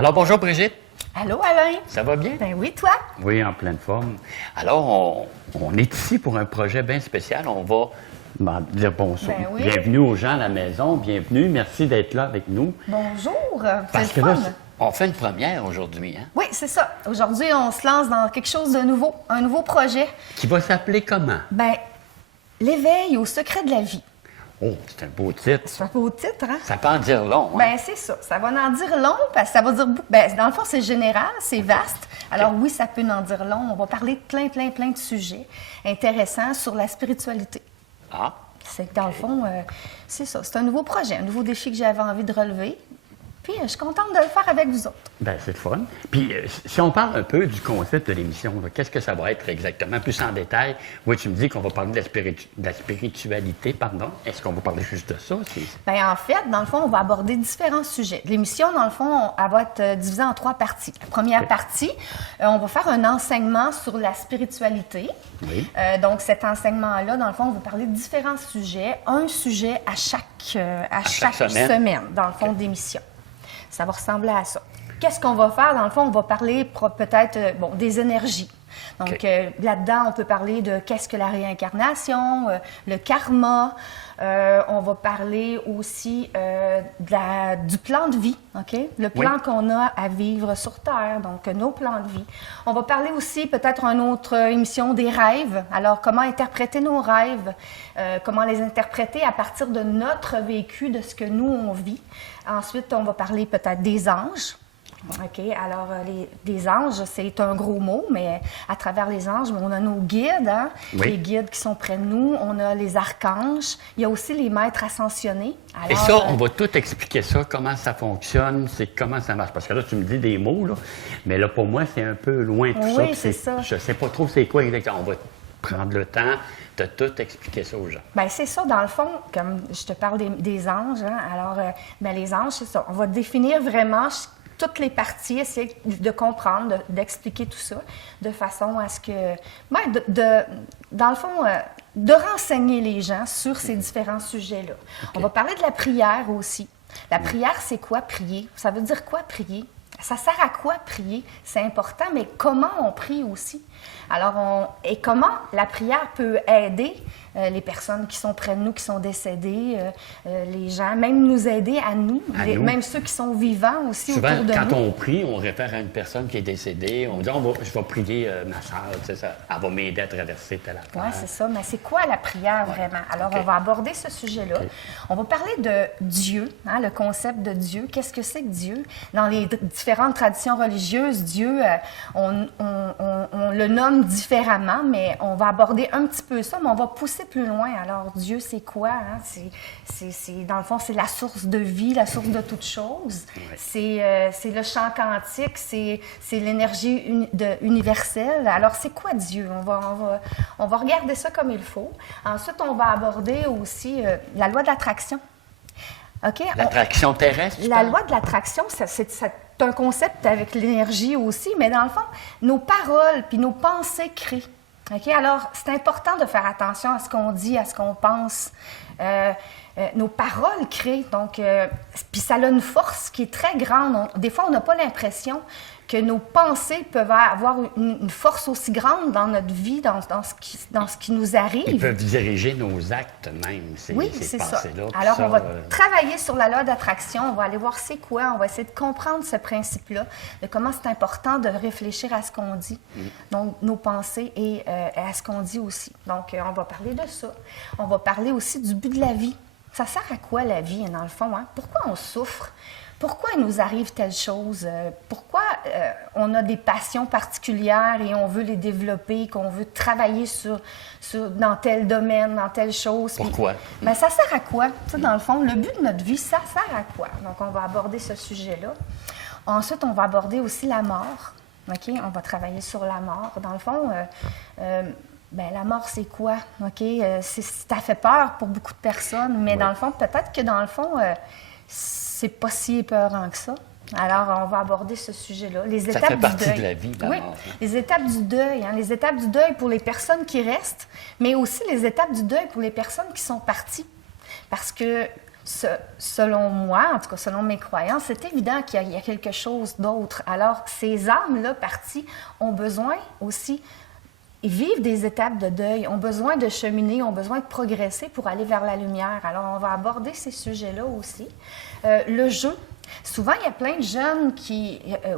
Alors, bonjour Brigitte. Allô, Alain? Ça va bien? Ben oui, toi? Oui, en pleine forme. Alors, on est ici pour un projet bien spécial. On va dire bonjour. Ben oui. Bienvenue aux gens à la maison. Bienvenue. Merci d'être là avec nous. Bonjour. Parce C'est que le là, fun. on fait une première aujourd'hui, hein? Oui, c'est ça. Aujourd'hui, on se lance dans quelque chose de nouveau, un nouveau projet. Qui va s'appeler comment? Ben, l'éveil au secret de la vie. Oh, c'est un beau titre. C'est un beau titre, hein? Ça peut en dire long, hein? Ben, c'est ça. Ça va en dire long parce que ça va dire beaucoup. Ben, dans le fond, c'est général, c'est vaste. Alors, oui, ça peut en dire long. On va parler de plein de sujets intéressants sur la spiritualité. Ah, C'est que dans le fond, c'est ça. C'est un nouveau projet, un nouveau défi que j'avais envie de relever. Puis, je suis contente de le faire avec vous autres. bien, c'est le fun. Puis, si on parle un peu du concept de l'émission, là, qu'est-ce que ça va être exactement, plus en détail? Oui, tu me dis qu'on va parler de la spiritualité, pardon. Est-ce qu'on va parler juste de ça? Bien, en fait, dans le fond, on va aborder différents sujets. L'émission, dans le fond, elle va être divisée en 3 parties. La première partie, on va faire un enseignement sur la spiritualité. Oui. Donc, cet enseignement-là, dans le fond, on va parler de différents sujets, un sujet à chaque semaine, dans le fond, d'émission. Ça va ressembler à ça. Qu'est-ce qu'on va faire? Dans le fond, on va parler peut-être des énergies. Donc, là-dedans, on peut parler de qu'est-ce que la réincarnation, le karma. On va parler aussi du plan de vie, OK? Le plan qu'on a à vivre sur Terre, donc nos plans de vie. On va parler aussi peut-être une autre émission des rêves. Alors, comment interpréter nos rêves, comment les interpréter à partir de notre vécu, de ce que nous, on vit. Ensuite, on va parler peut-être des anges. OK. Alors, des anges, c'est un gros mot, mais à travers les anges, on a nos guides, hein? Oui. Les guides qui sont près de nous. On a les archanges. Il y a aussi les maîtres ascensionnés. Alors, Et ça, on va tout expliquer ça, comment ça fonctionne, comment ça marche. Parce que là, tu me dis des mots, là, mais là, pour moi, c'est un peu loin de tout ça. Oui, c'est ça. Je ne sais pas trop c'est quoi exactement. On va prendre le temps de tout expliquer ça aux gens. Bien, c'est ça, dans le fond, comme je te parle des anges, hein? Alors, les anges, c'est ça. On va définir vraiment toutes les parties, essayer de comprendre, d'expliquer tout ça, de façon à ce que, dans le fond, de renseigner les gens sur ces différents sujets-là. Okay. On va parler de la prière aussi. La prière, c'est quoi prier? Ça veut dire quoi prier? Ça sert à quoi prier? C'est important, mais comment on prie aussi? Alors, et comment la prière peut aider les personnes qui sont près de nous, qui sont décédées, les gens, même nous aider à nous, même ceux qui sont vivants aussi souvent, autour de nous. quand on prie, on réfère à une personne qui est décédée. On dit, je vais prier ma soeur, tu sais, elle va m'aider à traverser telle affaire. Oui, c'est ça. Mais c'est quoi la prière vraiment? Alors, on va aborder ce sujet-là. Okay. On va parler de Dieu, hein, le concept de Dieu. Qu'est-ce que c'est que Dieu? Dans les différentes traditions religieuses, Dieu, on le nomme différemment, mais on va aborder un petit peu ça, mais on va pousser plus loin. Alors, Dieu, c'est quoi? Hein? Dans le fond, c'est la source de vie, la source de toute chose. Ouais. C'est le chant quantique, c'est l'énergie universelle. Alors, c'est quoi Dieu? On va regarder ça comme il faut. Ensuite, on va aborder aussi la loi de l'attraction. OK? L'attraction terrestre? La loi de l'attraction, c'est un concept avec l'énergie aussi, mais dans le fond, nos paroles puis nos pensées créent. OK? Alors, c'est important de faire attention à ce qu'on dit, à ce qu'on pense. Nos paroles créent, donc, puis ça a une force qui est très grande. Des fois, on n'a pas l'impression que nos pensées peuvent avoir une force aussi grande dans notre vie, dans ce qui nous arrive. Ils peuvent diriger nos actes même, ces pensées-là. Alors, on va travailler sur la loi d'attraction, on va aller voir c'est quoi, on va essayer de comprendre ce principe-là, de comment c'est important de réfléchir à ce qu'on dit, donc nos pensées et à ce qu'on dit aussi. Donc, on va parler de ça. On va parler aussi du but de la vie. Ça sert à quoi la vie, dans le fond? Hein? Pourquoi on souffre? Pourquoi il nous arrive telle chose? Pourquoi on a des passions particulières et on veut les développer, qu'on veut travailler dans tel domaine, dans telle chose? Pourquoi? Bien, ça sert à quoi? Ça, dans le fond, le but de notre vie, ça sert à quoi? Donc, on va aborder ce sujet-là. Ensuite, on va aborder aussi la mort. OK? On va travailler sur la mort. Dans le fond, la mort, c'est quoi? OK? Ça fait peur pour beaucoup de personnes, mais dans le fond, peut-être que dans le fond, c'est pas si épeurant que ça. Alors, on va aborder ce sujet-là. Ça fait partie de la vie, la mort. Oui, les étapes du deuil. Hein, les étapes du deuil pour les personnes qui restent, mais aussi les étapes du deuil pour les personnes qui sont parties. Parce que selon moi, en tout cas selon mes croyances, c'est évident qu'il y a quelque chose d'autre. Alors, ces âmes-là parties ont besoin aussi, ils vivent des étapes de deuil, ont besoin de cheminer, ont besoin de progresser pour aller vers la lumière. Alors, on va aborder ces sujets-là aussi. Le jeu. Souvent, il y a plein de jeunes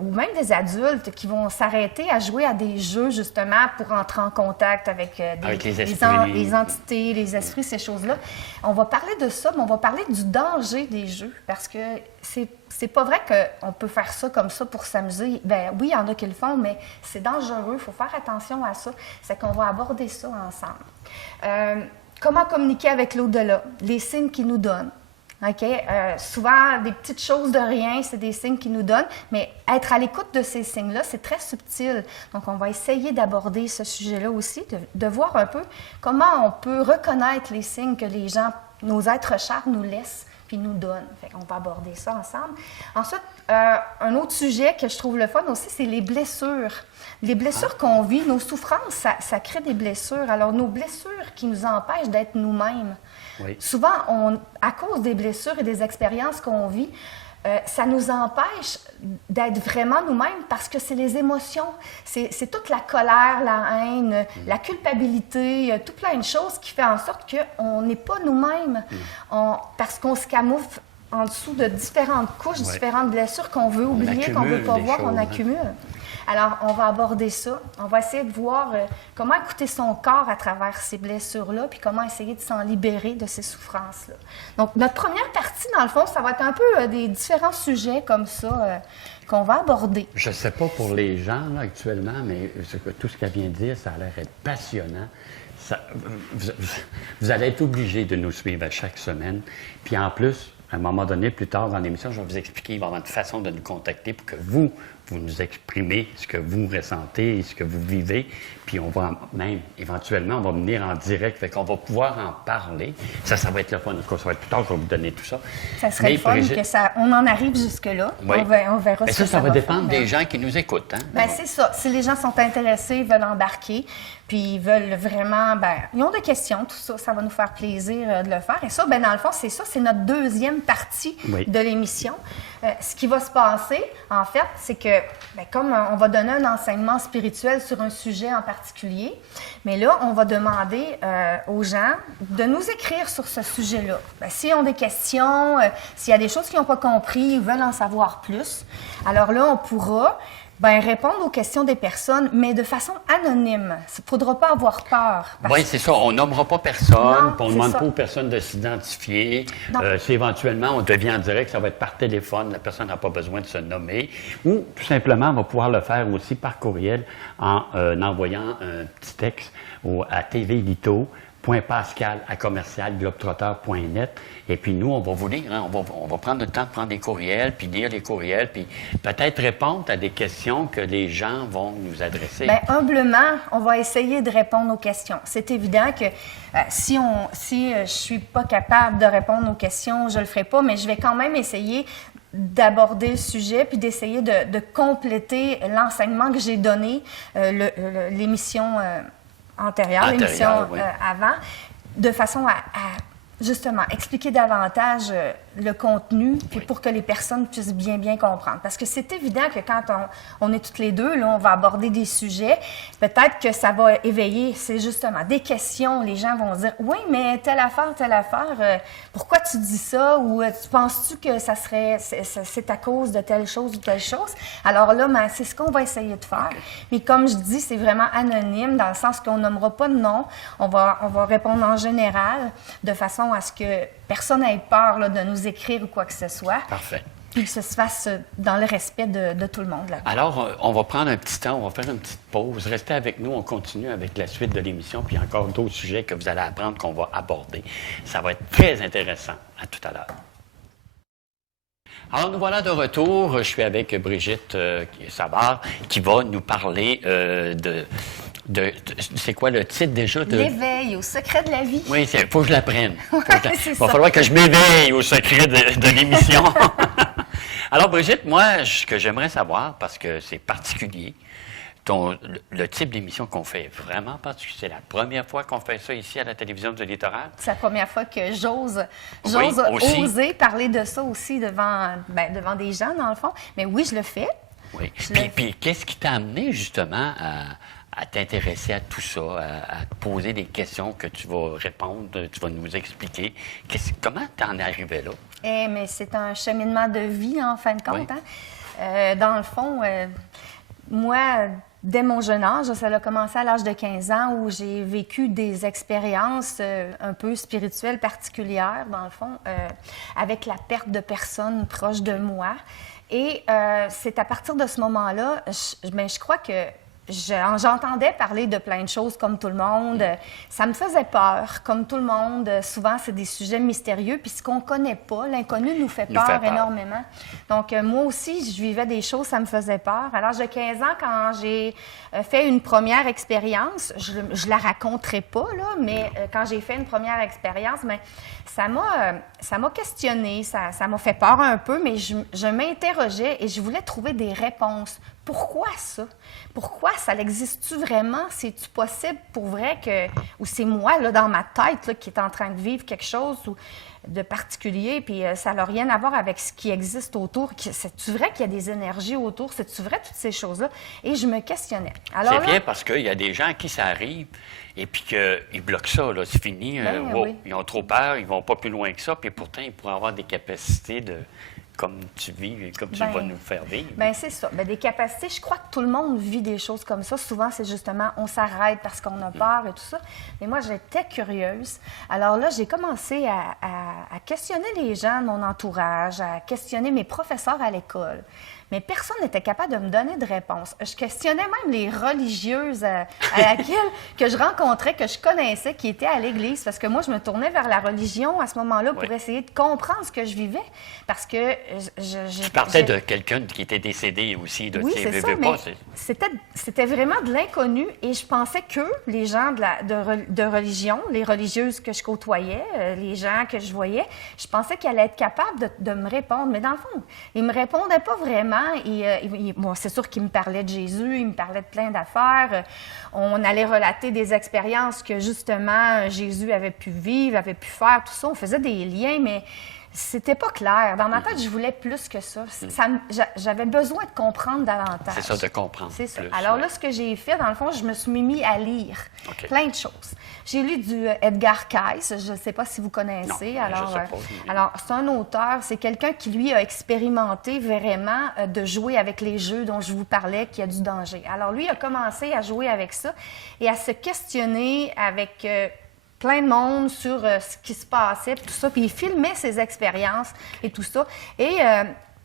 ou même des adultes qui vont s'arrêter à jouer à des jeux, justement, pour entrer en contact avec, les entités, les esprits, ces choses-là. On va parler de ça, mais on va parler du danger des jeux, parce que c'est pas vrai qu'on peut faire ça comme ça pour s'amuser. Bien, oui, il y en a qui le font, mais c'est dangereux, il faut faire attention à ça. C'est qu'on va aborder ça ensemble. Comment communiquer avec l'au-delà? Les signes qu'il nous donne. OK? Souvent, des petites choses de rien, c'est des signes qu'ils nous donnent, mais être à l'écoute de ces signes-là, c'est très subtil. Donc, on va essayer d'aborder ce sujet-là aussi, de voir un peu comment on peut reconnaître les signes que les gens, nos êtres chers, nous laissent puis nous donnent. Fait qu'on va aborder ça ensemble. Ensuite, un autre sujet que je trouve le fun aussi, c'est les blessures. Les blessures qu'on vit, nos souffrances, ça crée des blessures. Alors, nos blessures qui nous empêchent d'être nous-mêmes. Oui. Souvent, à cause des blessures et des expériences qu'on vit, ça nous empêche d'être vraiment nous-mêmes parce que c'est les émotions, c'est toute la colère, la haine, la culpabilité, tout plein de choses qui fait en sorte qu'on n'est pas nous-mêmes parce qu'on se camoufle en dessous de différentes couches, différentes blessures qu'on veut oublier, qu'on ne veut pas voir, on accumule. Alors, on va aborder ça. On va essayer de voir comment écouter son corps à travers ces blessures-là, puis comment essayer de s'en libérer de ces souffrances-là. Donc, notre première partie, dans le fond, ça va être un peu des différents sujets comme ça qu'on va aborder. Je ne sais pas pour les gens là, actuellement, mais tout ce qu'elle vient de dire, ça a l'air d'être passionnant. Vous allez être obligés de nous suivre à chaque semaine. Puis en plus, à un moment donné, plus tard dans l'émission, je vais vous expliquer, il va y avoir une façon de nous contacter pour que vous nous exprimez ce que vous ressentez et ce que vous vivez. Puis on va même, éventuellement, on va venir en direct, fait qu'on va pouvoir en parler. Ça va être le fun. En tout cas, ça va être plus tard, je vais vous donner tout ça. Ça serait le fun on en arrive jusque-là. Oui. On verra ce que ça va dépendre des gens qui nous écoutent. Hein? Bien, c'est ça. Si les gens sont intéressés, ils veulent embarquer, puis ils veulent vraiment, ils ont des questions, tout ça, ça va nous faire plaisir de le faire. Et ça, dans le fond, c'est notre deuxième partie de l'émission. Ce qui va se passer, en fait, c'est que, comme on va donner un enseignement spirituel sur un sujet en particulier, mais là, on va demander aux gens de nous écrire sur ce sujet-là. S'ils ont des questions, s'il y a des choses qu'ils n'ont pas compris, ils veulent en savoir plus, alors là, on pourra répondre aux questions des personnes, mais de façon anonyme. Il ne faudra pas avoir peur. Oui, c'est ça. On nommera pas personne, on ne demande pas aux personnes de s'identifier. Si éventuellement on devient en direct, ça va être par téléphone, la personne n'a pas besoin de se nommer. Ou tout simplement, on va pouvoir le faire aussi par courriel en envoyant un petit texte à tvlito.pascal@globetrotter.net. Et puis nous, on va vous lire, hein, on va prendre le temps de prendre des courriels, puis lire les courriels, puis peut-être répondre à des questions que les gens vont nous adresser. Bien, humblement, on va essayer de répondre aux questions. C'est évident que si je suis pas capable de répondre aux questions, je le ferai pas, mais je vais quand même essayer d'aborder le sujet, puis d'essayer de compléter l'enseignement que j'ai donné, l'émission antérieure, l'émission avant, de façon à justement expliquer davantage le contenu, puis pour que les personnes puissent bien comprendre. Parce que c'est évident que quand on est toutes les deux, là, on va aborder des sujets, peut-être que ça va éveiller, c'est justement des questions. Les gens vont dire « Oui, mais telle affaire, pourquoi tu dis ça? » Ou « Tu penses-tu que c'est à cause de telle chose ou telle chose? » Alors là, c'est ce qu'on va essayer de faire. Mais comme je dis, c'est vraiment anonyme, dans le sens qu'on nommera pas de nom. On va répondre en général, de façon à ce que personne n'ait peur là, de nous écrire ou quoi que ce soit. Parfait. Puis que ça se fasse dans le respect de tout le monde. Là. Alors, on va prendre un petit temps, on va faire une petite pause. Restez avec nous, on continue avec la suite de l'émission, puis encore d'autres sujets que vous allez apprendre qu'on va aborder. Ça va être très intéressant. À tout à l'heure. Alors, nous voilà de retour. Je suis avec Brigitte Savard qui va nous parler c'est quoi le titre déjà? L'éveil au secret de la vie. Oui, il faut que je l'apprenne. Il va falloir que je m'éveille au secret de l'émission. Alors, Brigitte, moi, ce que j'aimerais savoir, parce que c'est particulier, le type d'émission qu'on fait est vraiment particulier. C'est la première fois qu'on fait ça ici à la télévision du Littoral. C'est la première fois que j'ose aussi. oser parler de ça aussi devant des gens, dans le fond. Mais oui, je le fais. Oui. Puis qu'est-ce qui t'a amené justement à t'intéresser à tout ça, à te poser des questions que tu vas répondre, tu vas nous expliquer? Comment t'en es arrivé là? Mais c'est un cheminement de vie, en fin de compte. Oui. Hein? Dans le fond, moi, dès mon jeune âge, ça a commencé à l'âge de 15 ans où j'ai vécu des expériences un peu spirituelles particulières, dans le fond, avec la perte de personnes proches de moi. Et c'est à partir de ce moment-là, je crois que j'entendais parler de plein de choses comme tout le monde. Ça me faisait peur, comme tout le monde. Souvent, c'est des sujets mystérieux. Puis ce qu'on ne connaît pas, l'inconnu nous fait peur énormément. Donc, moi aussi, je vivais des choses, ça me faisait peur. À l'âge de 15 ans, quand j'ai fait une première expérience, je ne la raconterai pas, là, mais quand j'ai fait une première expérience, bien, ça m'a questionnée, ça m'a fait peur un peu, mais je m'interrogeais et je voulais trouver des réponses. Pourquoi ça? Pourquoi ça existe-tu vraiment? C'est-tu possible pour vrai ou c'est moi, là, dans ma tête, là, qui est en train de vivre quelque chose de particulier, puis ça n'a rien à voir avec ce qui existe autour. C'est-tu vrai qu'il y a des énergies autour? C'est-tu vrai toutes ces choses-là? Et je me questionnais. C'est bien parce qu'il y a des gens à qui ça arrive et puis qu'ils bloquent ça, là, c'est fini. Oui. Ils ont trop peur, ils vont pas plus loin que ça, puis pourtant, ils pourraient avoir des capacités comme tu vis, comme tu vas nous faire vivre. Bien, c'est ça. Bien, des capacités, je crois que tout le monde vit des choses comme ça. Souvent, c'est justement, on s'arrête parce qu'on a peur et tout ça. Mais moi, j'étais curieuse. Alors là, j'ai commencé à questionner les gens de mon entourage, à questionner mes professeurs à l'école. Mais personne n'était capable de me donner de réponse. Je questionnais même les religieuses à laquelle que je rencontrais, que je connaissais, qui étaient à l'église, parce que moi, je me tournais vers la religion à ce moment-là pour essayer de comprendre ce que je vivais, parce que tu partais de quelqu'un qui était décédé aussi. Oui, c'est ça, mais c'était vraiment de l'inconnu, et je pensais que les gens de religion, les religieuses que je côtoyais, les gens que je voyais, je pensais qu'ils allaient être capables de me répondre, mais dans le fond, ils me répondaient pas vraiment. Bon, c'est sûr qu'il me parlait de Jésus, il me parlait de plein d'affaires. On allait relater des expériences que, justement, Jésus avait pu vivre, avait pu faire, tout ça. On faisait des liens, mais c'était pas clair. Dans ma tête, je voulais plus que ça. J'avais besoin de comprendre davantage. C'est ça, de comprendre. C'est ça. Plus, alors là, ce que j'ai fait, dans le fond, je me suis mis à lire plein de choses. J'ai lu du Edgar Cayce, je ne sais pas si vous connaissez. Non, alors, je sais pas. Alors, c'est un auteur, c'est quelqu'un qui, lui, a expérimenté vraiment de jouer avec les jeux dont je vous parlais, qu'il y a du danger. Alors, lui, il a commencé à jouer avec ça et à se questionner avec plein de monde sur ce qui se passait, tout ça, puis il filmait ses expériences et tout ça. Et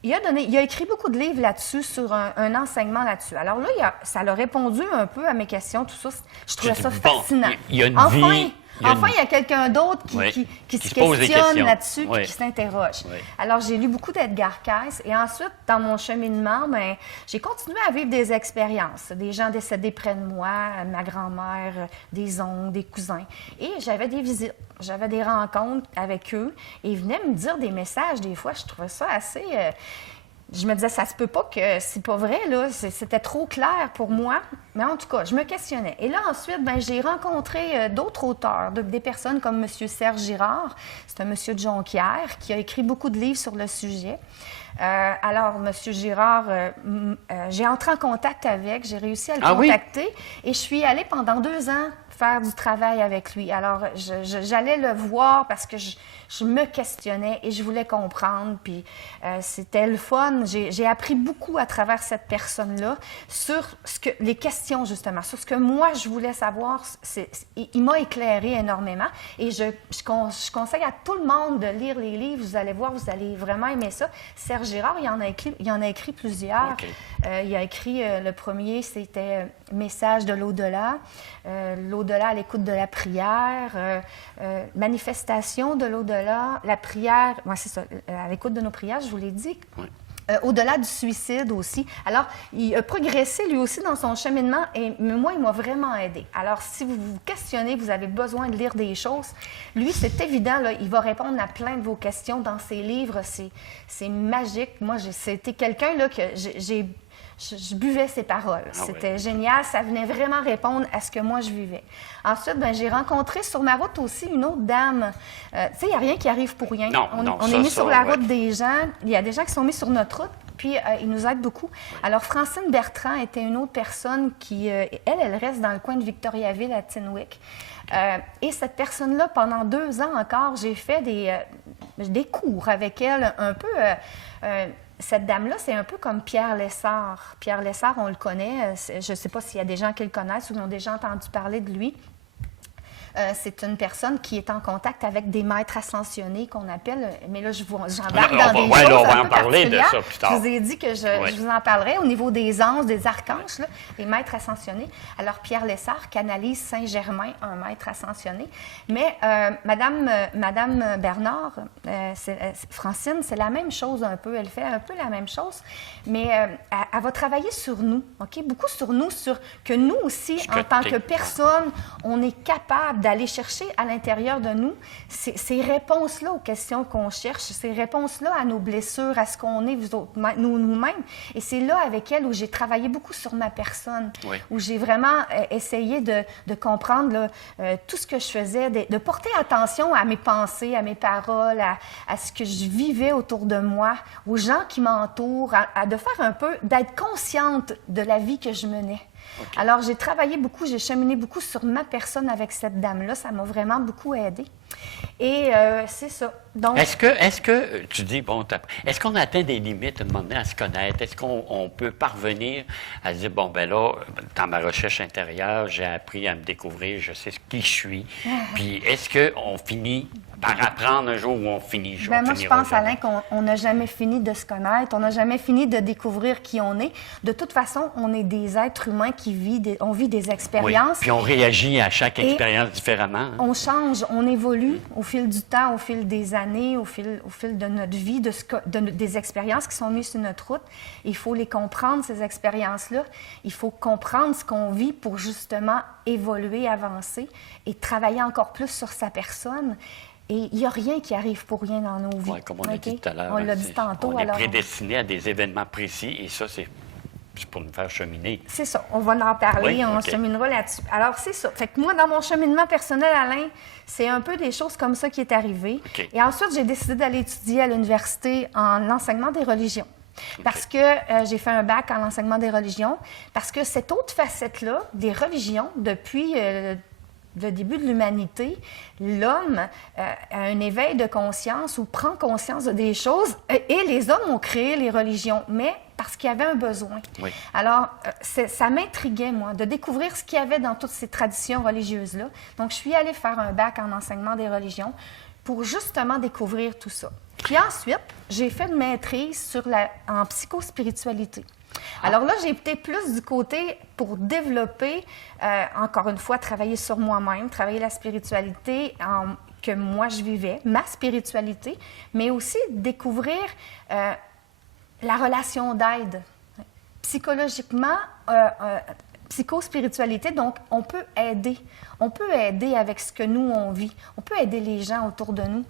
il a écrit beaucoup de livres là-dessus, sur un enseignement là-dessus. Alors là, ça l'a répondu un peu à mes questions, tout ça. Je trouvais ça fascinant. Il y a une vie... Enfin, il y a quelqu'un d'autre qui se questionne là-dessus et qui s'interroge. Oui. Alors, j'ai lu beaucoup d'Edgar Cayce et ensuite, dans mon cheminement, bien, j'ai continué à vivre des expériences. Des gens décédés près de moi, ma grand-mère, des oncles, des cousins. Et j'avais des visites, j'avais des rencontres avec eux et ils venaient me dire des messages. Des fois, je trouvais ça assez... je me disais, ça se peut pas que c'est pas vrai, là. C'était trop clair pour moi. Mais en tout cas, je me questionnais. Et là, ensuite, bien, j'ai rencontré d'autres auteurs, des personnes comme M. Serge Girard. C'est un monsieur de Jonquière qui a écrit beaucoup de livres sur le sujet. Alors, M. Girard, j'ai entré en contact avec, j'ai réussi à le contacter. Et je suis allée pendant 2 ans faire du travail avec lui. Alors, j'allais le voir parce que je me questionnais et je voulais comprendre. Puis, c'était le fun. J'ai appris beaucoup à travers cette personne-là sur les questions, justement, sur ce que moi, je voulais savoir. Il m'a éclairé énormément. Et je conseille à tout le monde de lire les livres. Vous allez voir, vous allez vraiment aimer ça. Serge Girard, il en a écrit plusieurs. Okay. Il a écrit, le premier, c'était « Message de l'au-delà »,« L'au-delà à l'écoute de la prière »,« Manifestation de l'au-delà »,« La prière », c'est ça, à l'écoute de nos prières, je vous l'ai dit. Oui. Au-delà du suicide aussi. Alors, il a progressé lui aussi dans son cheminement et moi, il m'a vraiment aidé. Alors, si vous vous questionnez, vous avez besoin de lire des choses, lui, c'est évident, là, il va répondre à plein de vos questions dans ses livres. C'est magique. Moi, c'était quelqu'un là, que je buvais ses paroles. C'était génial. Ça venait vraiment répondre à ce que moi, je vivais. Ensuite, j'ai rencontré sur ma route aussi une autre dame. Tu sais, il n'y a rien qui arrive pour rien. Non, on est mis sur la route des gens. Il y a des gens qui sont mis sur notre route. Puis, ils nous aident beaucoup. Alors, Francine Bertrand était une autre personne qui, elle reste dans le coin de Victoriaville, à Tinwick. Et cette personne-là, pendant 2 ans encore, j'ai fait des cours avec elle un peu... cette dame-là, c'est un peu comme Pierre Lessard. Pierre Lessard, on le connaît. Je ne sais pas s'il y a des gens qui le connaissent ou qui ont déjà entendu parler de lui. C'est une personne qui est en contact avec des maîtres ascensionnés qu'on appelle, mais là, j'embarque dans des choses on va un en peu parler de particulières. ça plus tard. Je vous ai dit que je vous en parlerai au niveau des anges, des archanges, là, les maîtres ascensionnés. Alors, Pierre Lessard canalise Saint-Germain, un maître ascensionné. Mais Madame Bernard, Francine, c'est la même chose un peu. Elle fait un peu la même chose, mais elle va travailler sur nous, OK? Beaucoup sur nous, sur que nous aussi, en tant que personne, on est capable d'aller chercher à l'intérieur de nous ces réponses-là aux questions qu'on cherche, ces réponses-là à nos blessures, à ce qu'on est nous-mêmes. Et c'est là, avec elle, où j'ai travaillé beaucoup sur ma personne, où j'ai vraiment essayé de comprendre là, tout ce que je faisais, de porter attention à mes pensées, à mes paroles, à ce que je vivais autour de moi, aux gens qui m'entourent, de faire un peu, d'être consciente de la vie que je menais. Okay. Alors, j'ai travaillé beaucoup, j'ai cheminé beaucoup sur ma personne avec cette dame-là. Ça m'a vraiment beaucoup aidée. Et c'est ça. Donc, est-ce que tu dis, bon, est-ce qu'on atteint des limites à un moment donné à se connaître? Est-ce qu'on peut parvenir à dire, bon, ben là, dans ma recherche intérieure, j'ai appris à me découvrir, je sais qui je suis. Puis est-ce qu'on finit par apprendre un jour où on finit? Moi, je pense, Alain, qu'on n'a jamais fini de se connaître, on n'a jamais fini de découvrir qui on est. De toute façon, on est des êtres humains qui vit des expériences. Oui. Puis on réagit à chaque expérience différemment. On change, on évolue au fil du temps, au fil des années, au fil de notre vie, des expériences qui sont mises sur notre route. Il faut les comprendre, ces expériences-là. Il faut comprendre ce qu'on vit pour justement évoluer, avancer et travailler encore plus sur sa personne. Et il n'y a rien qui arrive pour rien dans nos vies. Oui, comme on a dit tout à l'heure. On l'a dit tantôt. On est prédestiné à des événements précis et ça, c'est pour nous faire cheminer. C'est ça. On va en parler, on cheminera là-dessus. Alors, c'est ça. Fait que moi, dans mon cheminement personnel, Alain, c'est un peu des choses comme ça qui est arrivé. Okay. Et ensuite, j'ai décidé d'aller étudier à l'université en enseignement des religions. Parce que j'ai fait un bac en enseignement des religions. Parce que cette autre facette-là, des religions, depuis le début de l'humanité, l'homme a un éveil de conscience ou prend conscience de des choses. Et les hommes ont créé les religions, mais parce qu'il y avait un besoin. Oui. Alors, ça m'intriguait, moi, de découvrir ce qu'il y avait dans toutes ces traditions religieuses-là. Donc, je suis allée faire un bac en enseignement des religions pour justement découvrir tout ça. Puis ensuite, j'ai fait une maîtrise en psychospiritualité. Alors là, j'ai été plus du côté pour développer, encore une fois, travailler sur moi-même, travailler la spiritualité que moi je vivais, ma spiritualité, mais aussi découvrir la relation d'aide. Psychologiquement, psychospiritualité, donc on peut aider. On peut aider avec ce que nous, on vit. On peut aider les gens autour de nous.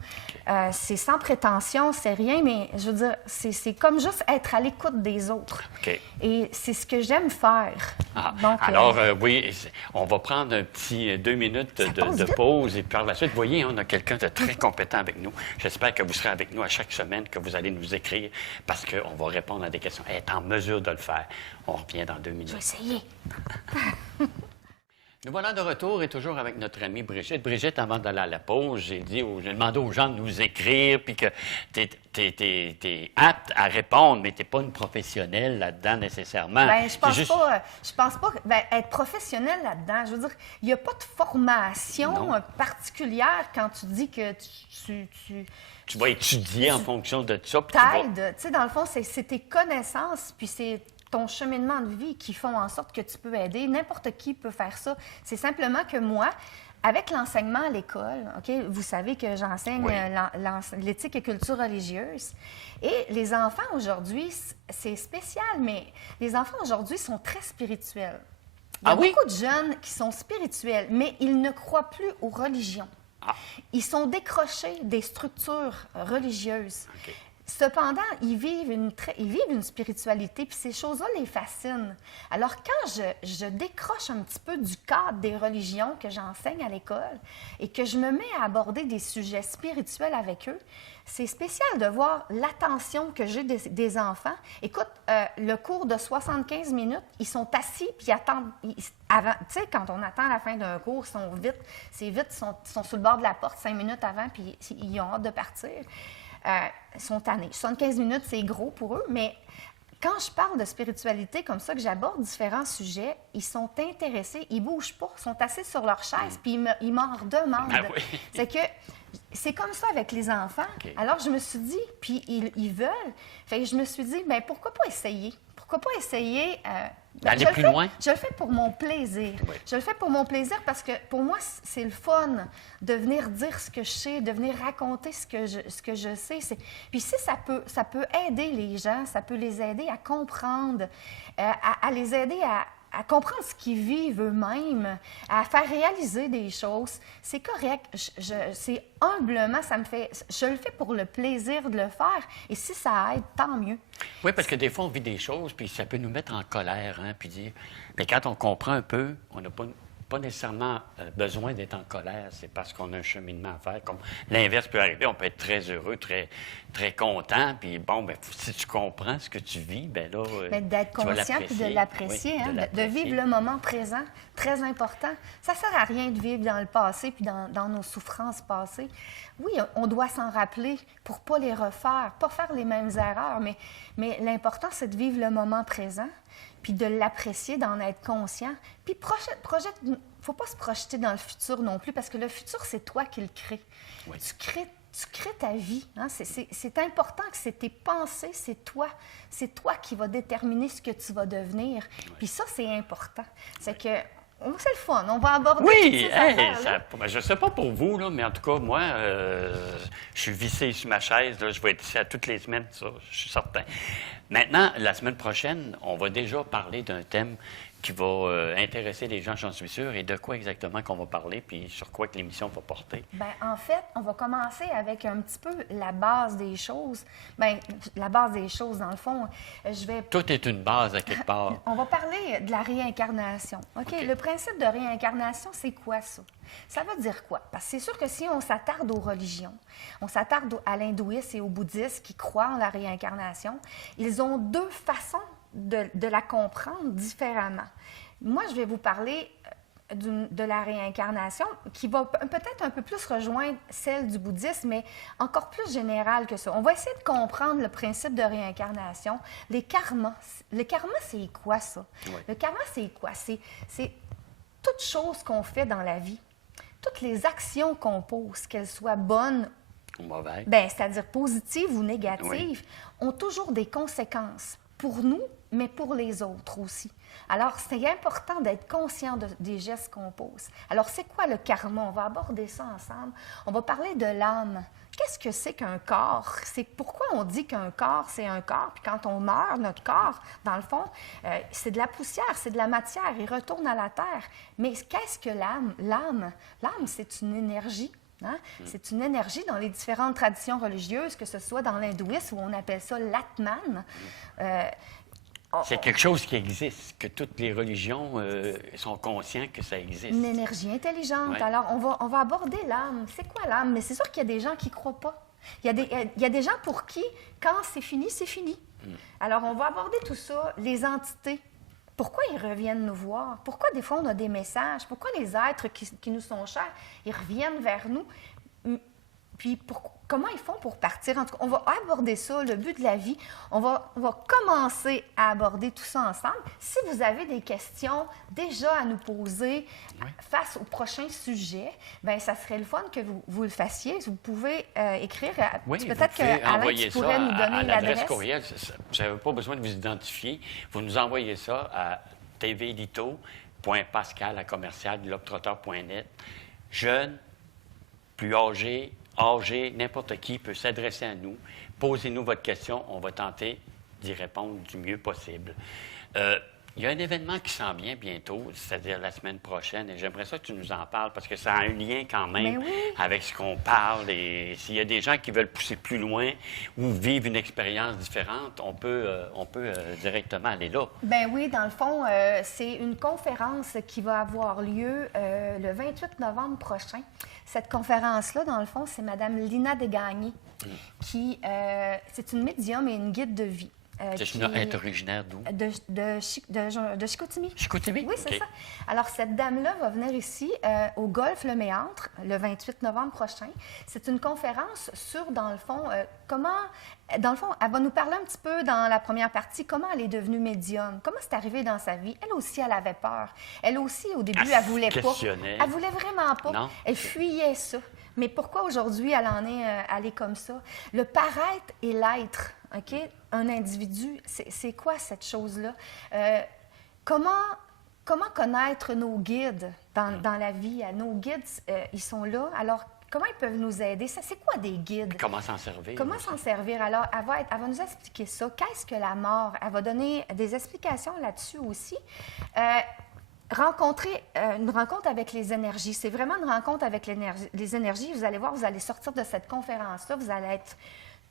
C'est sans prétention, c'est rien, mais je veux dire, c'est comme juste être à l'écoute des autres. Okay. Et c'est ce que j'aime faire. Donc, alors, oui, on va prendre un petit 2 minutes de pause et par la suite, vous voyez, on a quelqu'un de très compétent avec nous. J'espère que vous serez avec nous à chaque semaine, que vous allez nous écrire parce qu'on va répondre à des questions. Elle est en mesure de le faire. On revient dans 2 minutes. Je vais essayer. Nous voilà de retour et toujours avec notre amie Brigitte. Brigitte, avant d'aller à la pause, j'ai demandé aux gens de nous écrire puis que tu es apte à répondre, mais tu n'es pas une professionnelle là-dedans nécessairement. Bien, je pense pas être professionnelle là-dedans. Je veux dire, il n'y a pas de formation particulière quand tu dis que tu vas étudier en fonction de ça. T'aides. Tu sais, dans le fond, c'est tes connaissances, puis c'est ton cheminement de vie qui font en sorte que tu peux aider. N'importe qui peut faire ça. C'est simplement que moi, avec l'enseignement à l'école, OK, vous savez que j'enseigne l'éthique et culture religieuse. Et les enfants aujourd'hui, c'est spécial, mais les enfants aujourd'hui sont très spirituels. Il y a beaucoup de jeunes qui sont spirituels, mais ils ne croient plus aux religions. Ils sont décrochés des structures religieuses. Okay. Cependant, ils vivent une spiritualité, puis ces choses-là les fascinent. Alors, quand je décroche un petit peu du cadre des religions que j'enseigne à l'école et que je me mets à aborder des sujets spirituels avec eux, c'est spécial de voir l'attention que j'ai des enfants. Écoute, le cours de 75 minutes, ils sont assis, puis ils attendent. Tu sais, quand on attend la fin d'un cours, ils sont sur le bord de la porte 5 minutes avant, puis ils ont hâte de partir. Ils sont tannés. 75 minutes, c'est gros pour eux, mais quand je parle de spiritualité comme ça, que j'aborde différents sujets, ils sont intéressés, ils ne bougent pas, ils sont assis sur leur chaise, puis ils m'en redemandent. Ben oui. C'est comme ça avec les enfants. Okay. Alors, je me suis dit, puis ils veulent. Fait que je me suis dit, bien, pourquoi pas essayer? Pourquoi pas essayer... aller plus loin? Je le fais pour mon plaisir. Oui. Je le fais pour mon plaisir parce que pour moi, c'est le fun de venir dire ce que je sais, de venir raconter ce que je sais. Puis si ça peut aider les gens, ça peut les aider à comprendre, à les aider à comprendre ce qu'ils vivent eux-mêmes, à faire réaliser des choses, c'est correct. C'est humblement, je le fais pour le plaisir de le faire. Et si ça aide, tant mieux. Oui, parce que des fois, on vit des choses, puis ça peut nous mettre en colère, hein, puis dire... Mais quand on comprend un peu, on n'a pas nécessairement besoin d'être en colère. C'est parce qu'on a un cheminement à faire. Comme l'inverse peut arriver, on peut être très heureux, très, très content, puis bon, ben, si tu comprends ce que tu vis, ben là, d'être conscient puis de l'apprécier, oui, de vivre le moment présent, très important. Ça sert à rien de vivre dans le passé puis dans nos souffrances passées. Oui, on doit s'en rappeler pour pas les refaire, pas faire les mêmes erreurs, mais l'important, c'est de vivre le moment présent, puis de l'apprécier, d'en être conscient. Puis faut pas se projeter dans le futur non plus, parce que le futur, c'est toi qui le crées. Oui. Tu crées ta vie. Hein? C'est important que c'est tes pensées, c'est toi. C'est toi qui vas déterminer ce que tu vas devenir. Oui. Puis ça, c'est important. C'est que c'est le fun. On va aborder oui, je ne sais pas pour vous, là, mais en tout cas, moi, je suis vissé sur ma chaise. Là, je vais être ici à toutes les semaines, ça, je suis certain. Maintenant, la semaine prochaine, on va déjà parler d'un thème qui va intéresser les gens, j'en suis sûr. Et de quoi exactement qu'on va parler, puis sur quoi que l'émission va porter? Bien, en fait, on va commencer avec un petit peu la base des choses. Bien, la base des choses, dans le fond, Tout est une base, à quelque part. On va parler de la réincarnation. OK? Le principe de réincarnation, c'est quoi, ça? Ça veut dire quoi? Parce que c'est sûr que si on s'attarde aux religions, on s'attarde à l'hindouisme et au bouddhisme qui croient en la réincarnation, ils ont deux façons de la comprendre différemment. Moi, je vais vous parler de la réincarnation qui va peut-être un peu plus rejoindre celle du bouddhisme, mais encore plus générale que ça. On va essayer de comprendre le principe de réincarnation, les karmas. Le karma, c'est quoi, ça? Oui. Le karma, c'est quoi? C'est toute chose qu'on fait dans la vie, toutes les actions qu'on pose, qu'elles soient bonnes ou mauvaises, c'est-à-dire positives ou négatives, ont toujours des conséquences pour nous, mais pour les autres aussi. Alors, c'est important d'être conscient des gestes qu'on pose. Alors, c'est quoi le karma? On va aborder ça ensemble. On va parler de l'âme. Qu'est-ce que c'est qu'un corps? C'est pourquoi on dit qu'un corps, c'est un corps. Puis quand on meurt, notre corps, dans le fond, c'est de la poussière, c'est de la matière. Il retourne à la terre. Mais qu'est-ce que l'âme? L'âme, c'est une énergie. Hein? C'est une énergie dans les différentes traditions religieuses, que ce soit dans l'hindouisme où on appelle ça l'atman. C'est quelque chose qui existe, que toutes les religions sont conscientes que ça existe. Une énergie intelligente. Ouais. Alors, on va aborder l'âme. C'est quoi l'âme? Mais c'est sûr qu'il y a des gens qui ne croient pas. Il y a des gens pour qui, quand c'est fini, c'est fini. Alors, on va aborder tout ça, les entités. Pourquoi ils reviennent nous voir? Pourquoi des fois on a des messages? Pourquoi les êtres qui nous sont chers, ils reviennent vers nous? Puis comment ils font pour partir? En tout cas, on va aborder ça, le but de la vie. On va commencer à aborder tout ça ensemble. Si vous avez des questions déjà à nous poser face au prochain sujet, bien, ça serait le fun que vous le fassiez. Vous pouvez écrire. Peut-être qu'Alain, tu pourrais nous donner l'adresse. Courriel. Vous n'avez pas besoin de vous identifier. Vous nous envoyez ça à tvlito.pascal@globetrotter.net. Jeune, plus âgé, n'importe qui peut s'adresser à nous. Posez-nous votre question, on va tenter d'y répondre du mieux possible. Il y a un événement qui s'en vient bientôt, c'est-à-dire la semaine prochaine, et j'aimerais ça que tu nous en parles parce que ça a un lien quand même avec ce qu'on parle. Et s'il y a des gens qui veulent pousser plus loin ou vivre une expérience différente, on peut directement aller là. Ben oui, dans le fond, c'est une conférence qui va avoir lieu le 28 novembre prochain. Cette conférence-là, dans le fond, c'est Mme Lina Desgagnés, qui c'est une médium et une guide de vie. Elle est originaire d'où? De Chicoutimi. Chicoutimi? Oui, c'est ça. Alors, cette dame-là va venir ici au Golfe Le Méandre le 28 novembre prochain. C'est une conférence sur, dans le fond, dans le fond, elle va nous parler un petit peu dans la première partie comment elle est devenue médium, comment c'est arrivé dans sa vie. Elle aussi, elle avait peur. Elle aussi, au début, elle voulait pas. Elle voulait vraiment pas. Non. Elle fuyait ça. Mais pourquoi aujourd'hui, elle en est allée comme ça? Le paraître et l'être, OK? Un individu, c'est quoi cette chose-là? Comment connaître nos guides dans la vie? Nos guides, ils sont là. Alors, comment ils peuvent nous aider? Ça, c'est quoi des guides? Comment s'en servir? Comment s'en servir? Alors, elle va nous expliquer ça. Qu'est-ce que la mort? Elle va donner des explications là-dessus aussi. Une rencontre avec les énergies. C'est vraiment une rencontre avec les énergies. Vous allez voir, vous allez sortir de cette conférence-là, vous allez être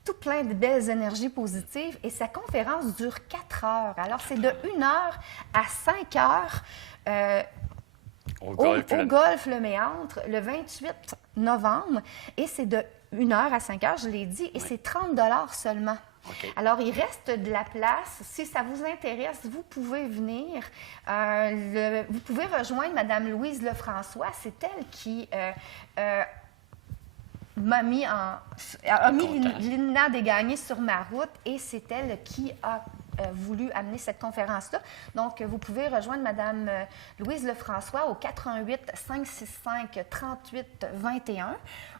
tout plein de belles énergies positives. Et sa conférence dure 4 heures. Alors, c'est de 1 heure à 5 heures au Golfe Le Méandre, le 28 novembre. Et c'est de 1 heure à 5 heures, je l'ai dit, et c'est 30 $ seulement. Okay. Alors, il reste de la place. Si ça vous intéresse, vous pouvez venir. Vous pouvez rejoindre Mme Louise Lefrançois. C'est elle qui m'a mis Lina Desgagnés sur ma route et c'est elle qui a voulu amener cette conférence-là. Donc, vous pouvez rejoindre Mme Louise Lefrançois au 88 565 38 21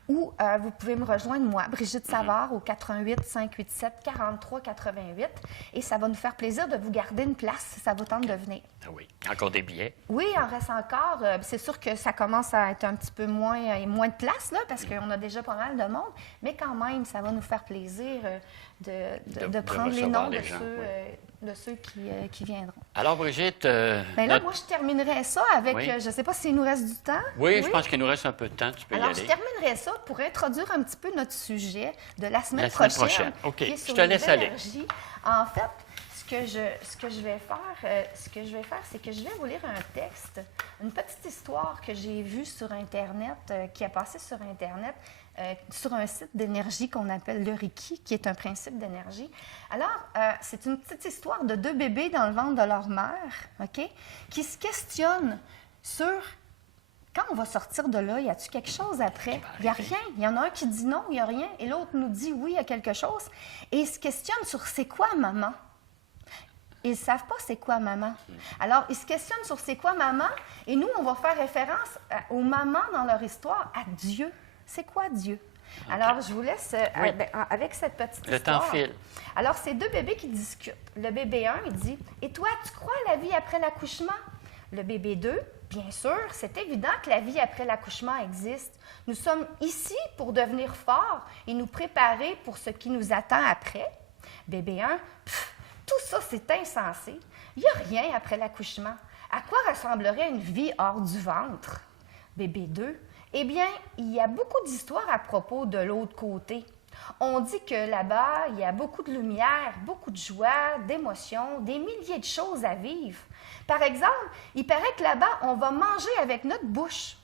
ou vous pouvez me rejoindre, moi, Brigitte Savard, au 88 587 43 88 et ça va nous faire plaisir de vous garder une place si ça vous tente de venir. Ah oui. Encore des billets? Oui, il en reste encore. C'est sûr que ça commence à être un petit peu moins de place, là, parce qu'on a déjà pas mal de monde, mais quand même, ça va nous faire plaisir de prendre les noms de ceux qui viendront. Alors, Brigitte... moi, je terminerai ça avec... Je ne sais pas s'il nous reste du temps. Oui, je pense qu'il nous reste un peu de temps. Tu peux y aller. Alors, je terminerai ça pour introduire un petit peu notre sujet de la semaine prochaine. OK, Qui est sur je te laisse aller. En fait, ce que je vais faire, c'est que je vais vous lire un texte, une petite histoire que j'ai vue sur Internet, qui a passé sur Internet, sur un site d'énergie qu'on appelle le Reiki, qui est un principe d'énergie. Alors, c'est une petite histoire de 2 bébés dans le ventre de leur mère, OK, qui se questionnent sur quand on va sortir de là, y a-t-il quelque chose après? Il n'y a rien. Il y en a un qui dit non, il n'y a rien, et l'autre nous dit oui, il y a quelque chose. Et ils se questionnent sur c'est quoi maman? Ils ne savent pas c'est quoi maman. Alors, ils se questionnent sur c'est quoi maman, et nous, on va faire référence aux mamans dans leur histoire, à Dieu. C'est quoi Dieu? Okay. Alors, je vous laisse avec cette petite histoire. Le temps file. Alors, c'est 2 bébés qui discutent. Le bébé 1, il dit « Et toi, tu crois à la vie après l'accouchement? » Le bébé 2, « Bien sûr, c'est évident que la vie après l'accouchement existe. Nous sommes ici pour devenir forts et nous préparer pour ce qui nous attend après. » Bébé 1, « Tout ça, c'est insensé. Il n'y a rien après l'accouchement. À quoi ressemblerait une vie hors du ventre? » Bébé 2, « Eh bien, il y a beaucoup d'histoires à propos de l'autre côté. On dit que là-bas, il y a beaucoup de lumière, beaucoup de joie, d'émotions, des milliers de choses à vivre. Par exemple, il paraît que là-bas, on va manger avec notre bouche. »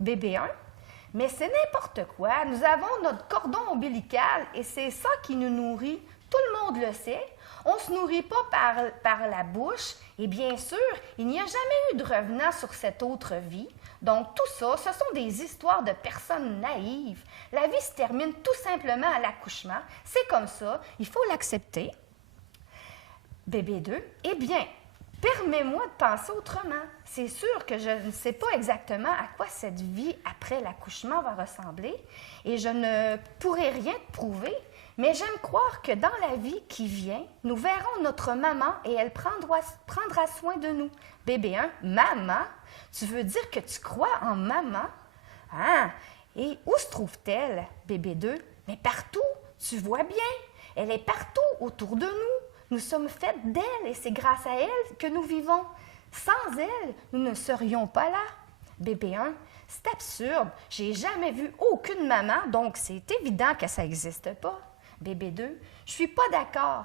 Bébé 1, « Mais c'est n'importe quoi. Nous avons notre cordon ombilical et c'est ça qui nous nourrit. Tout le monde le sait. On ne se nourrit pas par la bouche et bien sûr, il n'y a jamais eu de revenant sur cette autre vie. Donc tout ça, ce sont des histoires de personnes naïves. La vie se termine tout simplement à l'accouchement. C'est comme ça, il faut l'accepter. » Bébé 2, « Eh bien, permets-moi de penser autrement. C'est sûr que je ne sais pas exactement à quoi cette vie après l'accouchement va ressembler et je ne pourrai rien te prouver. Mais j'aime croire que dans la vie qui vient, nous verrons notre maman et elle prendra soin de nous. » Bébé 1, « Maman? Tu veux dire que tu crois en maman? » « Ah, et où se trouve-t-elle? » Bébé 2, « Mais partout, tu vois bien. Elle est partout autour de nous. Nous sommes faits d'elle et c'est grâce à elle que nous vivons. Sans elle, nous ne serions pas là. Bébé 1, c'est absurde. J'ai jamais vu aucune maman, donc c'est évident que ça n'existe pas. Bébé 2, je suis pas d'accord.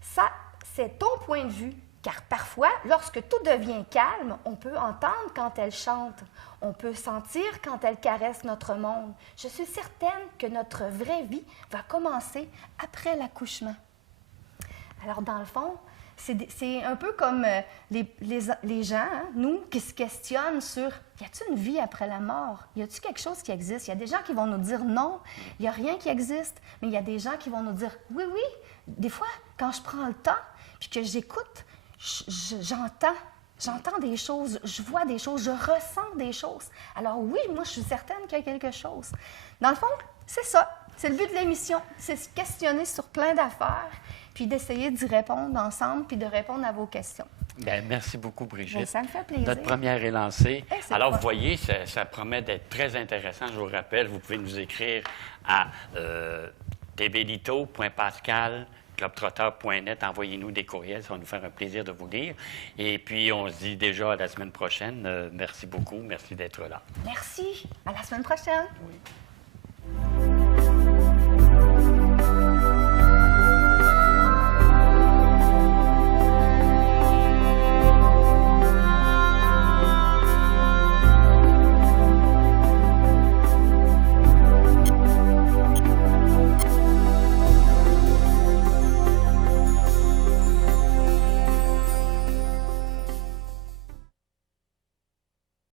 Ça, c'est ton point de vue. Car parfois, lorsque tout devient calme, on peut entendre quand elle chante. On peut sentir quand elle caresse notre monde. Je suis certaine que notre vraie vie va commencer après l'accouchement. Alors, dans le fond, c'est un peu comme les gens, hein, nous, qui se questionnent sur y a-t-il une vie après la mort? Y a-t-il quelque chose qui existe? Il y a des gens qui vont nous dire non, il n'y a rien qui existe. Mais il y a des gens qui vont nous dire oui, oui. Des fois, quand je prends le temps puis que j'écoute, j'entends des choses, je vois des choses, je ressens des choses. Alors oui, moi, je suis certaine qu'il y a quelque chose. Dans le fond, c'est ça. C'est le but de l'émission. C'est se questionner sur plein d'affaires, puis d'essayer d'y répondre ensemble, puis de répondre à vos questions. Bien, merci beaucoup, Brigitte. Bien, ça me fait plaisir. Notre première est lancée. Alors, quoi? vous voyez, ça promet d'être très intéressant. Je vous rappelle, vous pouvez nous écrire à tbelito.pascal@globetrotter.net. Envoyez-nous des courriels, ça va nous faire un plaisir de vous lire. Et puis, on se dit déjà à la semaine prochaine. Merci beaucoup. Merci d'être là. Merci. À la semaine prochaine. Oui.